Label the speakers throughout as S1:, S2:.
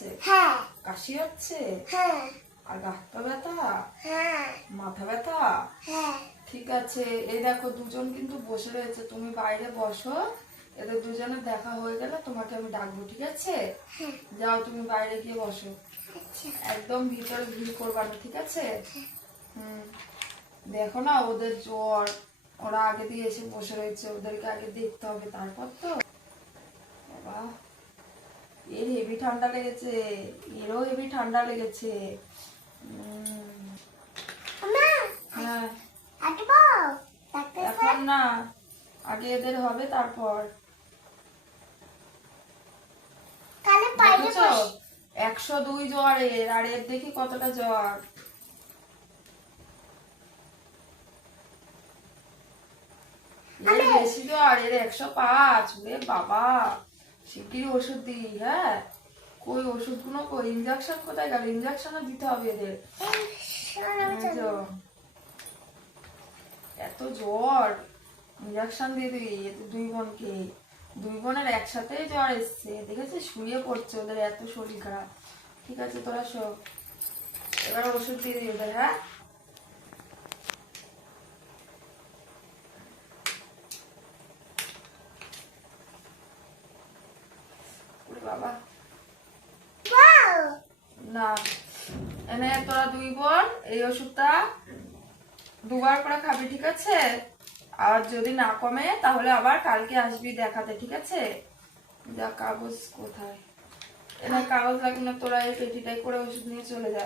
S1: আছে?
S2: হ্যাঁ।
S1: কাশি হচ্ছে
S2: হ্যাঁ।
S1: আর ব্যথা?
S2: হ্যাঁ।
S1: মাথা ব্যথা?
S2: হ্যাঁ।
S1: ঠিক আছে। এই দেখো দুজন কিন্তু বসে রয়েছে। তুমি বাইরে বসো। এদের দুজনের দেখা হয়ে গেলে তোমাকে আমি ডাকবো ঠিক আছে?
S2: হ্যাঁ।
S1: যাও তুমি বাইরে গিয়ে বসো।
S2: আচ্ছা।
S1: একদম ভিতরে ভিড় করবা না ঠিক আছে? হুম। দেখো না ওদের জ্বর। ওরা আগে দিয়ে এসে বসে রয়েছে। ওদেরকে আগে দেখতে হবে তারপর তো? বাবা এর হেভি ঠান্ডা লেগেছে এরও হেভি ঠান্ডা লেগেছে। হ্যাঁ। এখন না আগে এদের হবে তারপর। একশো দুই জ্বরের আর এর দেখি কতটা জ্বর। বেশি জ্বর এর একশো পাঁচ বাবা। শিগগিরই ওষুধ দিই হ্যাঁ? কই ওষুধগুলো কই? ইঞ্জেকশন কোথায় গেল? ইঞ্জেকশনও দিতে হবে এদের। এত জ্বর। ইঞ্জেকশন দিয়ে দিবি এতে দুই বোনকে। দুই বোনের একসাথে জ্বর এসছে। দেখেছে শুয়ে পড়ছে ওদের এত শরীর খারাপ। ঠিক আছে তোরা সব এবার ওষুধ দিয়ে দিই ওদের হ্যাঁ? বাবা। না এনে তোরা দুই বোন এই ওষুধটা দুবার করে খাবি ঠিক আছে? আর যদি না কমে তাহলে আবার কালকে আসবি দেখাতে ঠিক আছে? যা কাগজ কোথায়? এনে কাগজ লাগবে না তোরা এই পেটিটাই করে ওষুধ নিয়ে চলে যা।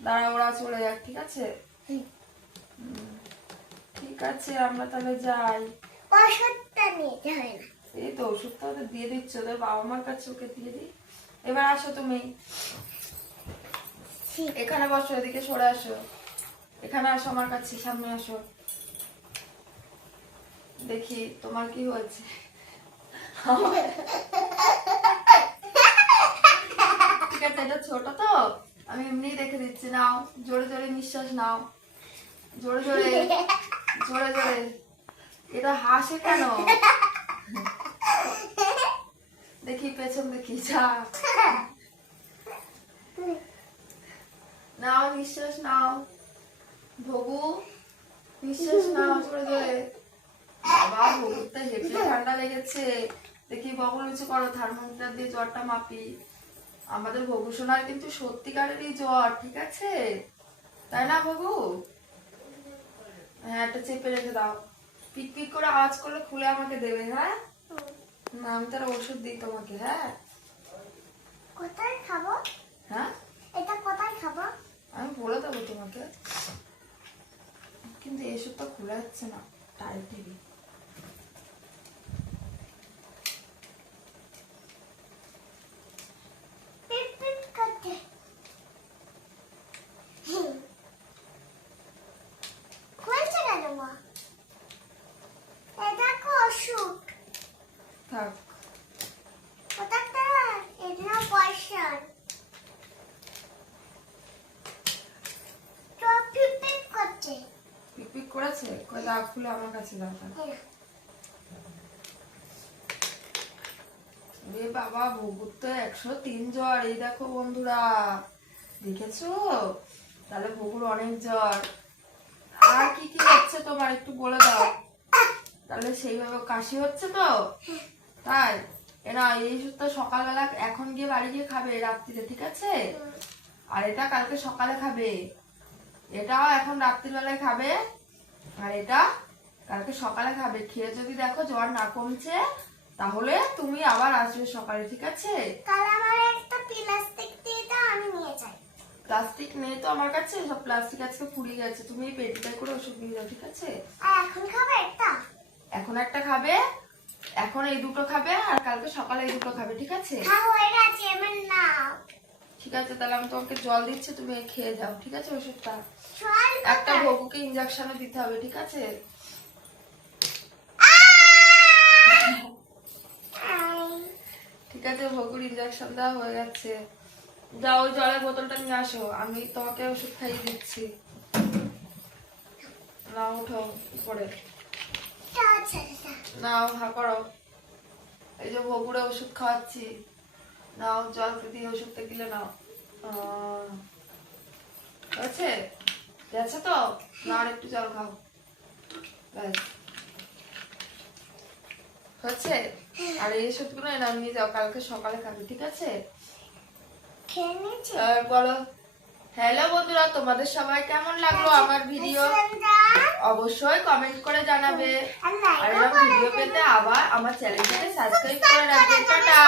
S1: দাঁড়া ওরা চলে যাক ঠিক আছে। ঠিক আছে আমরা তাহলে যাই।
S2: ওষুধটা নিতে হয় না।
S1: এই তো ওষুধটা ওদের দিয়ে দিচ্ছে ওদের বাবা মার কাছে ওকে দিয়ে দিই। এবার আসো তুমি। এখানে বসো এদিকে সরে আসো। এখানে আসো আমার কাছে সামনে আসো। দেখি তোমার কি হয়েছে। ঠিক আছে এটা ছোট তো। আমি এমনি রেখে দিচ্ছি নাও। জোরে জোরে নিঃশ্বাস নাও। জোরে জোরে জোরে জোরে। এটা হাসে কেন? দেখি পেছন দেখি যা নাও, নিঃশ্বাস নাও। ভগু, নিঃশ্বাস নাও জোরে বাবা ভগুর তো হেঁটে ঠান্ডা লেগেছে। দেখি বগল উঁচু করো, থার্মোমিটার দিয়ে জ্বরটা মাপি। আমাদের ভগু সোনার কিন্তু সত্যিকারেরই জ্বর, ঠিক আছে? তাই না, ভগু? হ্যাঁ একটা চেপে রেখে দাও। পিক পিক করে আওয়াজ করলে খুলে আমাকে দেবে হ্যাঁ? না আমি তার ওষুধ দিই তোমাকে হ্যাঁ?
S2: কোথায় খাব?
S1: হ্যাঁ?
S2: এটা কোথায় খাব?
S1: আমি বলে দেবো তোমাকে। কিন্তু এসব তো খোলা যাচ্ছে না টাইট টিভি
S2: পিপ পিপ করতে হুম। খুলছে কেন মা এটা কো ওষুধ
S1: থাক
S2: ওটাতে এটা পয়সা তো পিপ পিপ করছে
S1: পিক দাও খুলে আমার কাছে
S2: না।
S1: এ বাবা ভুগুর তো একশো তিন জ্বর। এই দেখো বন্ধুরা দেখেছ? তাহলে ভুগুর অনেক জ্বর। আর কি কি হচ্ছে তোমার একটু বলে দাও। তাহলে সেইভাবে কাশি হচ্ছে তো? তাই? এরা এই ওষুধটা সকালবেলা এখন গিয়ে বাড়ি গিয়ে খাবে রাত্রিরে ঠিক আছে? আর এটা কালকে সকালে খাবে। এটাও এখন রাত্রিবেলায় খাবে। আর এটা কালকে সকালে খাবে। খেয়ে যদি দেখো জ্বর না কমছে তাহলে তুমি আবার আসবে সকালে ঠিক আছে?
S2: কাল আমার একটা প্লাস্টিক দিয়ে দাও আমি নিয়ে যাই।
S1: প্লাস্টিক নেই তো আমার কাছে সব প্লাস্টিক আজকে ফুরিয়ে গেছে। তুমি পেটিটাই করে ওষুধ দিয়ে দাও ঠিক আছে?
S2: আর এখন খাবে একটা?
S1: এখন একটা খাবে এখন এই দুটো খাবে আর কালকে সকালে এই দুটো খাবে ঠিক আছে?
S2: খাও হয়ে গেছে এবার নাও।
S1: ঠিক আছে তাহলে আমি তোমাকে জল দিচ্ছি তুমি খেয়ে যাও ঠিক আছে ওষুধটা? একটা ভগুকে ইঞ্জেকশনও দিতে হবে ঠিক আছে? ঠিক আছে ভগুর ইঞ্জেকশন দেওয়া হয়ে যাও ওই জলের বোতলটা নিয়ে আসো আমি তোমাকে ওষুধ খাইয়ে দিচ্ছি। না উঠো উপরে। নাও হা করো। এই যে ভগুরে ওষুধ খাওয়াচ্ছি। নাও জল দিয়ে ওষুধটা গিলে নাও। হয়েছে গেছে তো? না আর একটু জল খাও। ব্যাস। হচ্ছে? আর এই ওষুধগুলো যাও কালকে সকালে খাবে ঠিক আছে? বলো। হ্যালো বন্ধুরা তোমাদের সবাই কেমন লাগল আমার ভিডিও অবশ্যই কমেন্ট করে জানাবে। আর এরকম ভিডিও পেতে আবার আমার চ্যানেলটাকে সাবস্ক্রাইব করে রাখবে। টাটা।